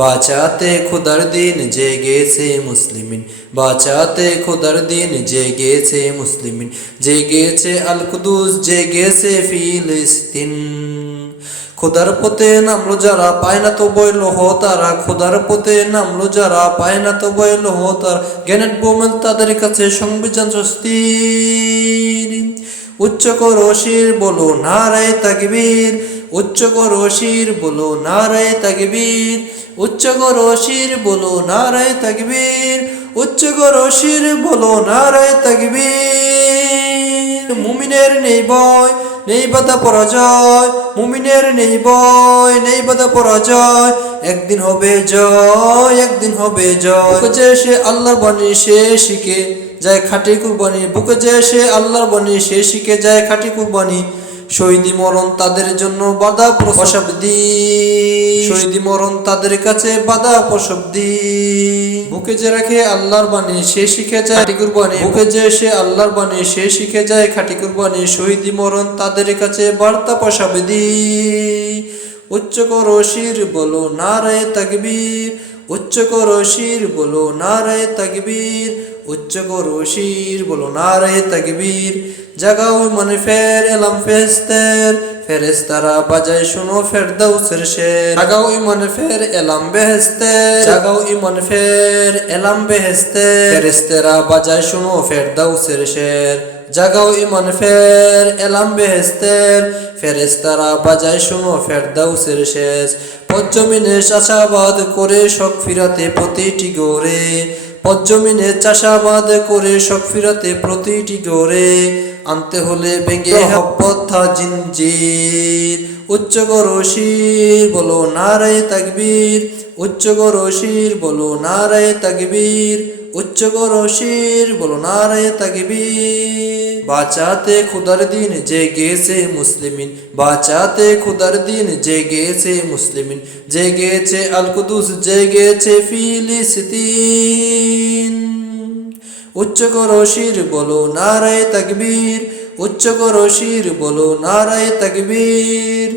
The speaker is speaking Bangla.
বাঁচাতে খোদার দিন জেগেছে মুসলিমিন, বাঁচাতে খোদার দিন জেগেছে মুসলিমিন, জেগেছে আল কুদুস, জেগেছে ফিলিস্তিন। খোদার পথে নামলো যারা পায় না তো বইল হো তারা, খোদার পথে নামলো যারা পায় না তো বইল হো তারা, গ্যানেট বোমেল তাদের কাছে সংবিধান স্বস্তির। উচ্চ করো শির বলো নারায়ে তাকবীর, উচ্চ করো শির বলো নারায়ে তাকবীর, উচ্চ করো শির বলো নারায়ে তাকবীর, উচ্চ করো শির বলো নারায়ে তাকবীর। মুমিনের নেই ভয় নেই বাধা পরাজয়, মুমিনের নেই ভয় নেই বাধা পরাজয়, একদিন হবে জয় একদিন হবে জয়। বুকে যে সে আল্লাহর বাণী সে শিখে যায় খাঁটি কুরবানি, বুকে যে সে আল্লাহর বাণী সে শিখে যায় খাঁটি কুরবানি। শহীদি মরণ তাদের জন্য বাধা প্রসবদি, শহীদি মরণ তাদের কাছে বাধা প্রসবদি। বুকে যে রাখে আল্লাহর বাণী সে শিখে যায় খাঁটি কুরবানি, বুকে যে সে আল্লাহর বাণী সে শিখে যায় খাঁটি কুরবানি। শহীদি মরণ তাদের কাছে বার্তা প্রসবদি। উচ্চ করো শির বলো নারায়ে তাকবীর, উচ্চ করো শির বলো নারায়ে তাকবীর, উচ্চ করো শির বলো নারায়ে তাকবীর। জাগাও মানে ফের এলাম ফেরেশতার, ফেরেশতারা বাজায় শুনো ফেরদাউসের শের। জাগাও ইমান ফের এলাম বেহেশতে, জাগাও ইমান ফের এলাম বেহেশতে, ফেরেশতারা বাজায় শুনো ফেরদাউসের শের। জাগাও ইমান ফের এলাম বেহেশতের, ফেরেশতারা বাজায় শুনো ফেরদাউসের শেষ। পজ্জমিনে চাষাবাদ করে শখ ফিরাতে প্রতিটি গোরে, পজ্জমিনে চাষাবাদ করে শখ ফিরাতে প্রতিটি গোরে। আনতে হলে ভেঙে হকপথা জিনজির। উচ্চ করো শির বলো নারায়ে তাকবীর, উচ্চ করো শির বলো নারায়ে তাকবীর, উচ্চ করো শির বলো নারায়ে তাকবীর। বাঁচাতে খোদার দিন জেগেছে মুসলিমিন, বাঁচাতে খোদার দিন জেগেছে মুসলিমিন, জেগেছে আল কুদুস, জেগেছে ফিলিস্তিন। উচ্চ করো শির বলো নারায়ে তাকবীর, উচ্চ করো শির বলো নারায়ে তাকবীর।